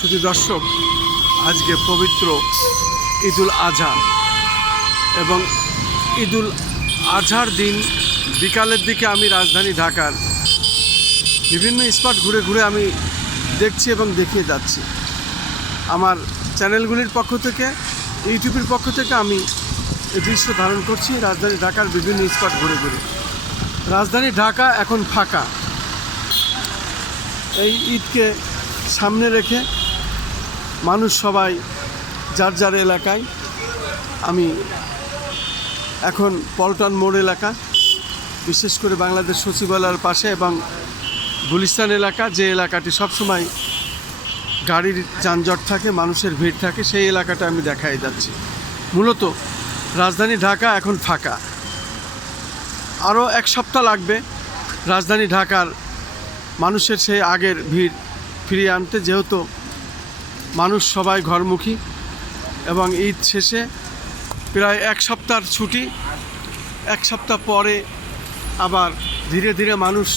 শুধু দর্শক, আজকে পবিত্র ঈদুল আজহা এবং ঈদুল আজহার দিন বিকালের দিকে আমি রাজধানী ঢাকার বিভিন্ন স্পট ঘুরে ঘুরে আমি দেখছি এবং দেখিয়ে যাচ্ছি। আমার চ্যানেলগুলির পক্ষ থেকে, ইউটিউবের পক্ষ থেকে আমি এই দৃশ্য ধারণ করছি রাজধানী ঢাকার বিভিন্ন স্পট ঘুরে ঘুরে। রাজধানী ঢাকা এখন ফাঁকা। এই ঈদকে সামনে রেখে মানুষ সবাই যার যার এলাকায়। আমি এখন পল্টন মোড় এলাকা, বিশেষ করে বাংলাদেশ সচিবালয়ের পাশে এবং গুলিস্তান এলাকা, যে এলাকাটি সবসময় গাড়ির যানজট থাকে, মানুষের ভিড় থাকে, সেই এলাকাটা আমি দেখাই যাচ্ছি। মূলত রাজধানী ঢাকা এখন ফাঁকা। আরও এক সপ্তাহ লাগবে রাজধানী ঢাকার মানুষের সেই আগের ভিড় ফিরিয়ে আনতে, যেহেতু মানুষ সবাই ঘরমুখী এবং ঈদ শেষে প্রায় এক সপ্তাহের ছুটি। এক সপ্তাহ পরে আবার ধীরে ধীরে মানুষ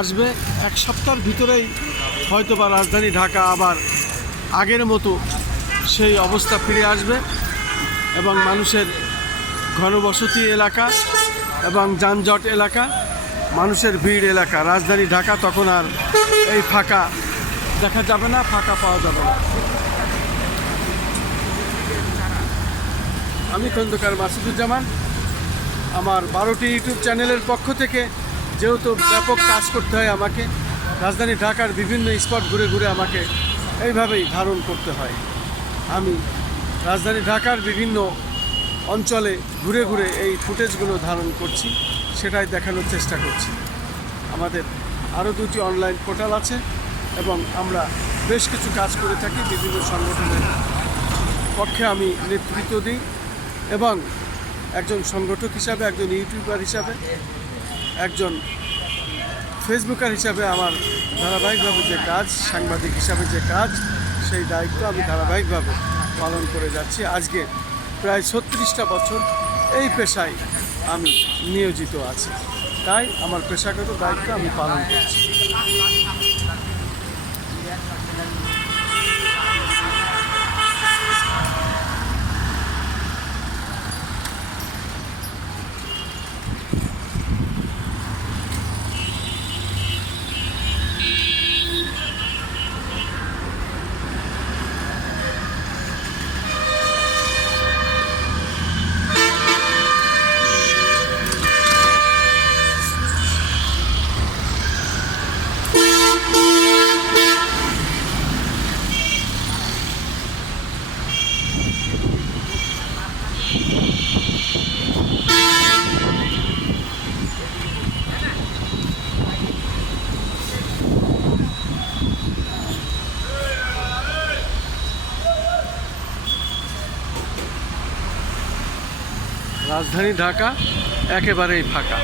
আসবে। এক সপ্তাহের ভিতরেই হয়তোবা রাজধানী ঢাকা আবার আগের মতো সেই অবস্থা ফিরে আসবে এবং মানুষের ঘনবসতি এলাকা এবং যানজট এলাকা, মানুষের ভিড় এলাকা, রাজধানী ঢাকা তখন আর এই ফাঁকা দেখা যাবে না, ফাঁকা পাওয়া যাবে না। আমি খন্দকার মাসুদুজ্জামান, আমার 12টি ইউটিউব চ্যানেলের পক্ষ থেকে যেহেতু ব্যাপক কাজ করতে হয় আমাকে, রাজধানী ঢাকার বিভিন্ন স্পট ঘুরে ঘুরে আমাকে এইভাবেই ধারণ করতে হয়। আমি রাজধানী ঢাকার বিভিন্ন অঞ্চলে ঘুরে ঘুরে এই ফুটেজগুলো ধারণ করছি, সেটাই দেখানোর চেষ্টা করছি। আমাদের আরও 2টি অনলাইন পোর্টাল আছে এবং আমরা বেশ কিছু কাজ করে থাকি। বিভিন্ন সংগঠনের পক্ষে আমি নেতৃত্ব দিই এবং একজন সংগঠক হিসাবে, একজন ইউটিউবার হিসাবে, একজন ফেসবুকার হিসাবে আমার ধারাবাহিকভাবে যে কাজ, সাংবাদিক হিসাবে যে কাজ, সেই দায়িত্ব আমি ধারাবাহিকভাবে পালন করে যাচ্ছি। আজকে প্রায় 36টা বছর এই পেশায় আমি নিয়োজিত আছি, তাই আমার পেশাগত দায়িত্ব আমি পালন করছি। রাজধানী ঢাকা একেবারেই ফাঁকা।